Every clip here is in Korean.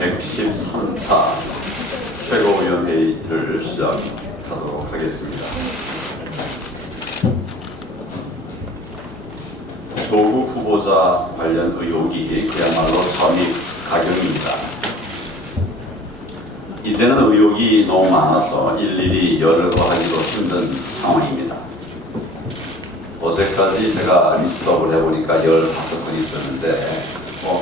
제113차 최고위원회의를 시작하도록 하겠습니다. 조국 후보자 관련 의혹이 그야말로 점입가경입니다. 이제는 의혹이 너무 많아서 일일이 열을 더하기도 힘든 상황입니다. 어제까지 제가 리스트업을 해보니까 15건이 있었는데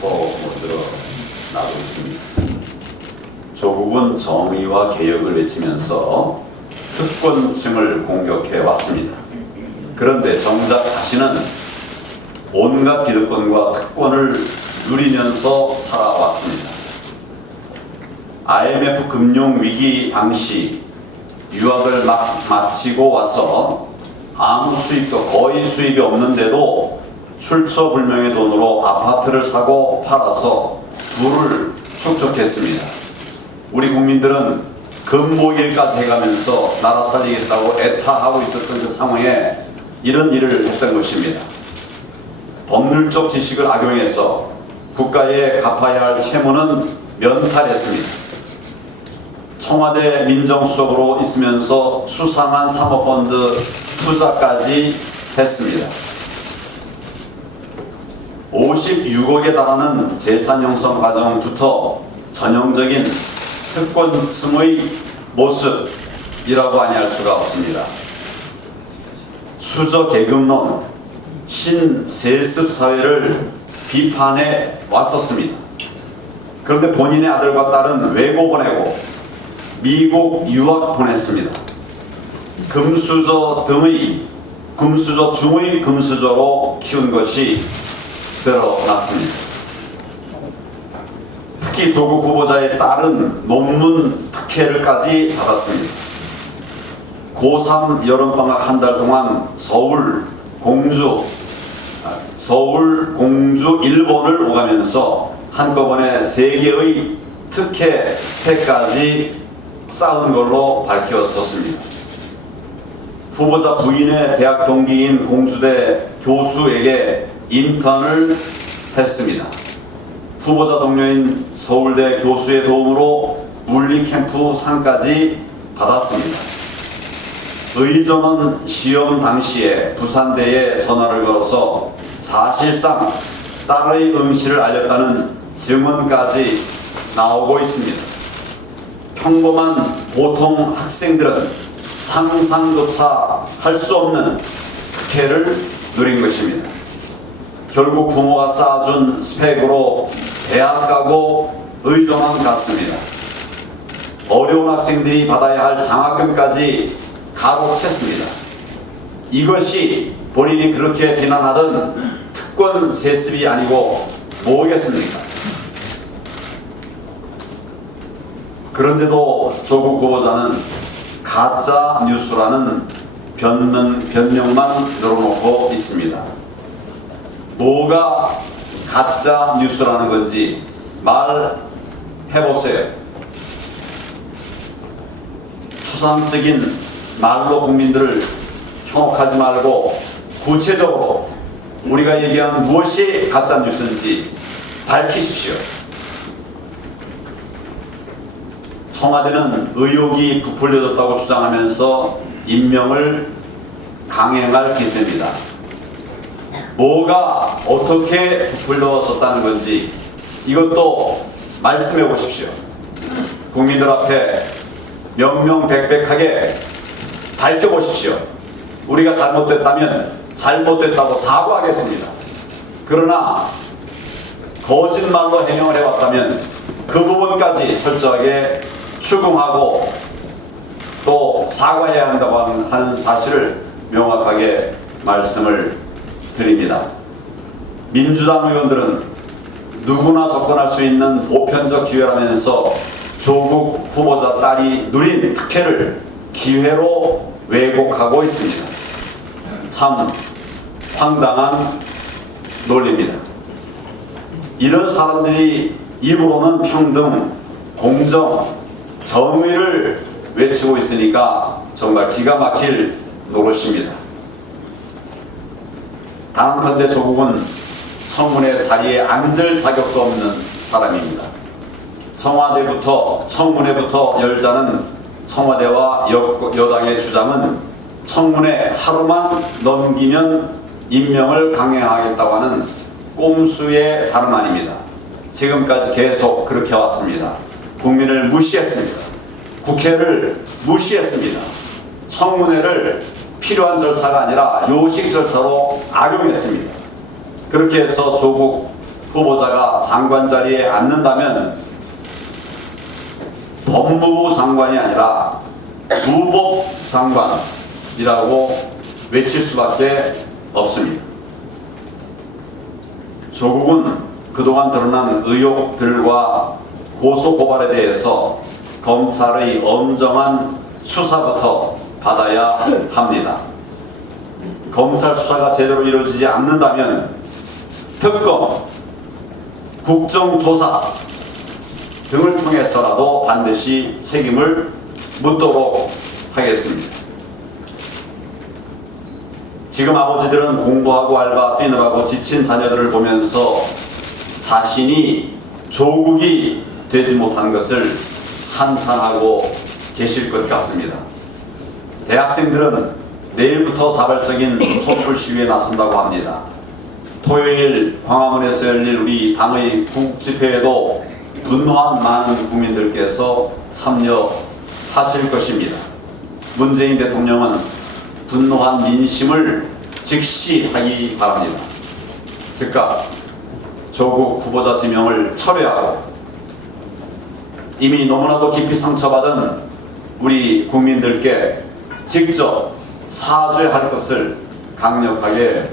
또 늘어나고 있습니다. 조국은 정의와 개혁을 외치면서 특권층을 공격해 왔습니다. 그런데 정작 자신은 온갖 기득권과 특권을 누리면서 살아왔습니다. IMF 금융위기 당시 유학을 막 마치고 와서 아무 수입도 거의 수입이 없는데도 출처불명의 돈으로 아파트를 사고 팔아서 부를 축적했습니다. 우리 국민들은 금모일까지 해가면서 나라 살리겠다고 애타하고 있었던 그 상황에 이런 일을 했던 것입니다. 법률적 지식을 악용해서 국가에 갚아야 할 채무는 면탈했습니다. 청와대 민정수석으로 있으면서 수상한 사모펀드 투자까지 했습니다. 56억에 달하는 재산 형성 과정부터 전형적인 특권층의 모습이라고 아니할 수가 없습니다. 수저 계급론, 신세습 사회를 비판해 왔었습니다. 그런데 본인의 아들과 딸은 외고 보내고 미국 유학 보냈습니다. 금수저 중의 금수저로 키운 것이 드러났습니다. 특히 조국 후보자의 딸은 논문 특혜를까지 받았습니다. 고3 여름방학 한 달 동안 서울 공주 일본을 오가면서 한꺼번에 3개의 특혜 스펙까지 쌓은 걸로 밝혀졌습니다. 후보자 부인의 대학 동기인 공주대 교수에게 인턴을 했습니다. 후보자 동료인 서울대 교수의 도움으로 물리캠프 상까지 받았습니다. 의전원 시험 당시에 부산대에 전화를 걸어서 사실상 딸의 응시를 알렸다는 증언까지 나오고 있습니다. 평범한 보통 학생들은 상상조차 할 수 없는 특혜를 누린 것입니다. 결국 부모가 쌓아준 스펙으로 대학 가고 의전원 갔습니다. 어려운 학생들이 받아야 할 장학금까지 가로챘습니다. 이것이 본인이 그렇게 비난하던 특권 세습이 아니고 뭐겠습니까? 그런데도 조국 후보자는 가짜 뉴스라는 변명만 늘어놓고 있습니다. 뭐가 가짜 뉴스라는 건지 말해보세요. 추상적인 말로 국민들을 현혹하지 말고 구체적으로 우리가 얘기하는 무엇이 가짜 뉴스인지 밝히십시오. 청와대는 의혹이 부풀려졌다고 주장하면서 임명을 강행할 기세입니다. 뭐가 어떻게 부풀려졌다는 건지 이것도 말씀해 보십시오. 국민들 앞에 명명백백하게 밝혀보십시오. 우리가 잘못됐다면 잘못됐다고 사과하겠습니다. 그러나 거짓말로 해명을 해왔다면 그 부분까지 철저하게 추궁하고 또 사과해야 한다고 하는 사실을 명확하게 말씀을 드립니다. 민주당 의원들은 누구나 접근할 수 있는 보편적 기회라면서 조국 후보자 딸이 누린 특혜를 기회로 왜곡하고 있습니다. 참 황당한 논리입니다. 이런 사람들이 입으로는 평등, 공정, 정의를 외치고 있으니까 정말 기가 막힐 노릇입니다. 단언컨대 조국은 청문회 자리에 앉을 자격도 없는 사람입니다. 청와대부터 청문회부터 열자는 청와대와 여당의 주장은 청문회 하루만 넘기면 임명을 강행하겠다고 하는 꼼수의 다름 아닙니다. 지금까지 계속 그렇게 왔습니다. 국민을 무시했습니다. 국회를 무시했습니다. 청문회를 필요한 절차가 아니라 요식 절차로 악용했습니다. 그렇게 해서 조국 후보자가 장관 자리에 앉는다면 법무부 장관이 아니라 무법 장관이라고 외칠 수밖에 없습니다. 조국은 그동안 드러난 의혹들과 고소고발에 대해서 검찰의 엄정한 수사부터 받아야 합니다. 검찰 수사가 제대로 이루어지지 않는다면 특검, 국정조사 등을 통해서라도 반드시 책임을 묻도록 하겠습니다. 지금 아버지들은 공부하고 알바 뛰느라고 지친 자녀들을 보면서 자신이 조국이 되지 못한 것을 한탄하고 계실 것 같습니다. 대학생들은 내일부터 자발적인 촛불 시위에 나선다고 합니다. 토요일 광화문에서 열릴 우리 당의 국집회에도 분노한 많은 국민들께서 참여하실 것입니다. 문재인 대통령은 분노한 민심을 직시하기 바랍니다. 즉각 조국 후보자 지명을 철회하고 이미 너무나도 깊이 상처받은 우리 국민들께 직접 사죄할 것을 강력하게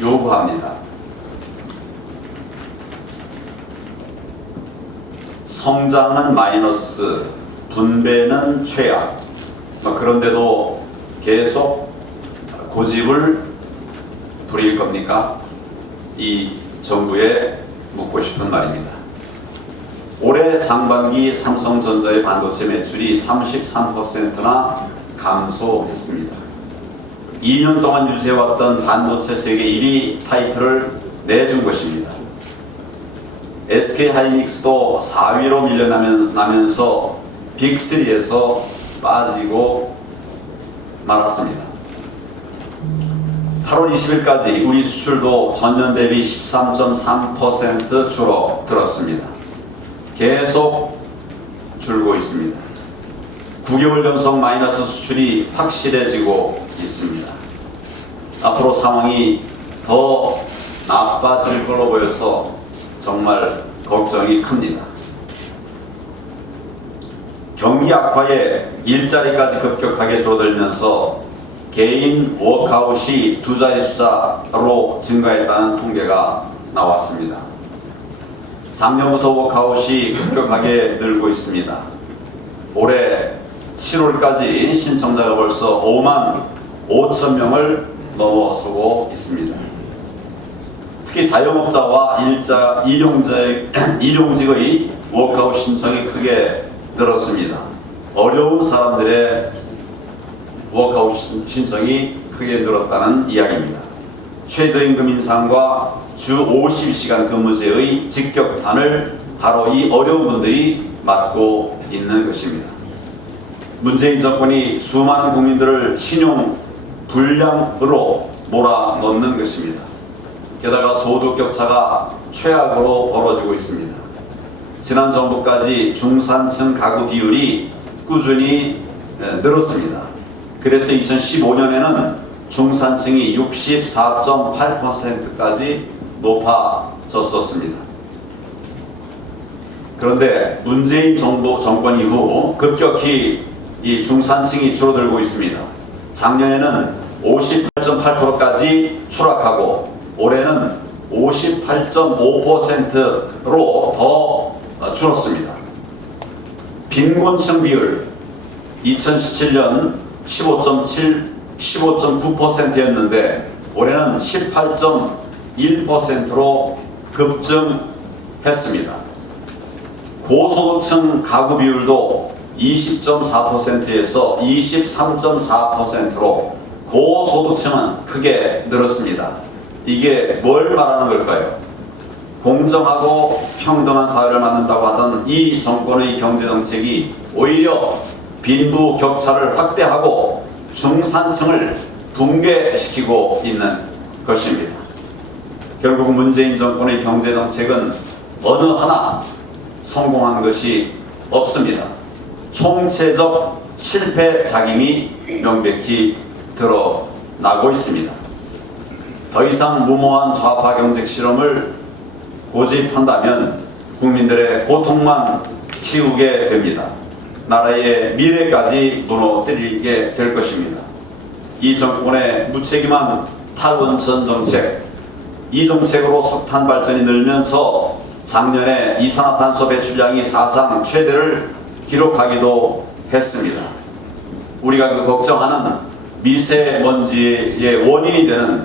요구합니다. 성장은 마이너스, 분배는 최악. 그런데도 계속 고집을 부릴 겁니까? 이 정부에 묻고 싶은 말입니다. 올해 상반기 삼성전자의 반도체 매출이 33%나 감소했습니다. 2년 동안 유지해왔던 반도체 세계 1위 타이틀을 내준 것입니다. SK하이닉스도 4위로 밀려나면서 빅3에서 빠지고 말았습니다. 8월 20일까지 우리 수출도 전년 대비 13.3% 줄어들었습니다. 계속 줄고 있습니다. 9개월 연속 마이너스 수출이 확실해지고 있습니다. 앞으로 상황이 더 나빠질 걸로 보여서 정말 걱정이 큽니다. 경기 악화에 일자리까지 급격하게 줄어들면서 개인 워크아웃이 두 자리 숫자로 증가했다는 통계가 나왔습니다. 작년부터 워크아웃이 급격하게 늘고 있습니다. 올해 7월까지 신청자가 벌써 5만 5천 명을 넘어서고 있습니다. 특히 자영업자와 일용직의 워크아웃 신청이 크게 늘었습니다. 어려운 사람들의 워크아웃 신청이 크게 늘었다는 이야기입니다. 최저임금 인상과 주 50시간 근무제의 직격탄을 바로 이 어려운 분들이 맞고 있는 것입니다. 문재인 정권이 수많은 국민들을 신용 불량으로 몰아넣는 것입니다. 게다가 소득 격차가 최악으로 벌어지고 있습니다. 지난 정부까지 중산층 가구 비율이 꾸준히 늘었습니다. 그래서 2015년에는 중산층이 64.8%까지 높아졌었습니다. 그런데 문재인 정권 이후 급격히 이 중산층이 줄어들고 있습니다. 작년에는 58.8%까지 추락하고 올해는 58.5%로 더 줄었습니다. 빈곤층 비율 2017년 15.9%였는데 올해는 18.1%로 급증했습니다. 고소득층 가구 비율도 20.4%에서 23.4%로 고소득층은 크게 늘었습니다. 이게 뭘 말하는 걸까요? 공정하고 평등한 사회를 만든다고 하던 이 정권의 경제정책이 오히려 빈부격차를 확대하고 중산층을 붕괴시키고 있는 것입니다. 결국 문재인 정권의 경제정책은 어느 하나 성공한 것이 없습니다. 총체적 실패 작임이 명백히 드러나고 있습니다. 더 이상 무모한 좌파 경제 실험을 고집한다면 국민들의 고통만 키우게 됩니다. 나라의 미래까지 무너뜨리게 될 것입니다. 이 정권의 무책임한 탈원전 정책, 이 정책으로 석탄 발전이 늘면서 작년에 이산화탄소 배출량이 사상 최대를 기록하기도 했습니다. 우리가 걱정하는 미세먼지의 원인이 되는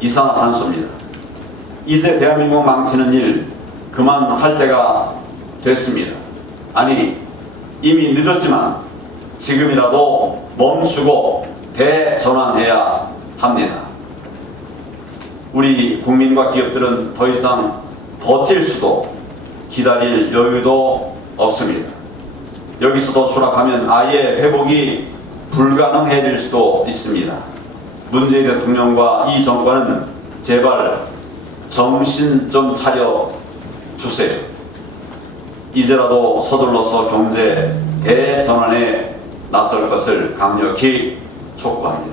이산화탄소입니다. 이제 대한민국 망치는 일 그만할 때가 됐습니다. 아니, 이미 늦었지만 지금이라도 멈추고 대전환해야 합니다. 우리 국민과 기업들은 더 이상 버틸 수도 기다릴 여유도 없습니다. 여기서 더 추락하면 아예 회복이 불가능해질 수도 있습니다. 문재인 대통령과 이 정권은 제발 정신 좀 차려 주세요. 이제라도 서둘러서 경제 대전환에 나설 것을 강력히 촉구합니다.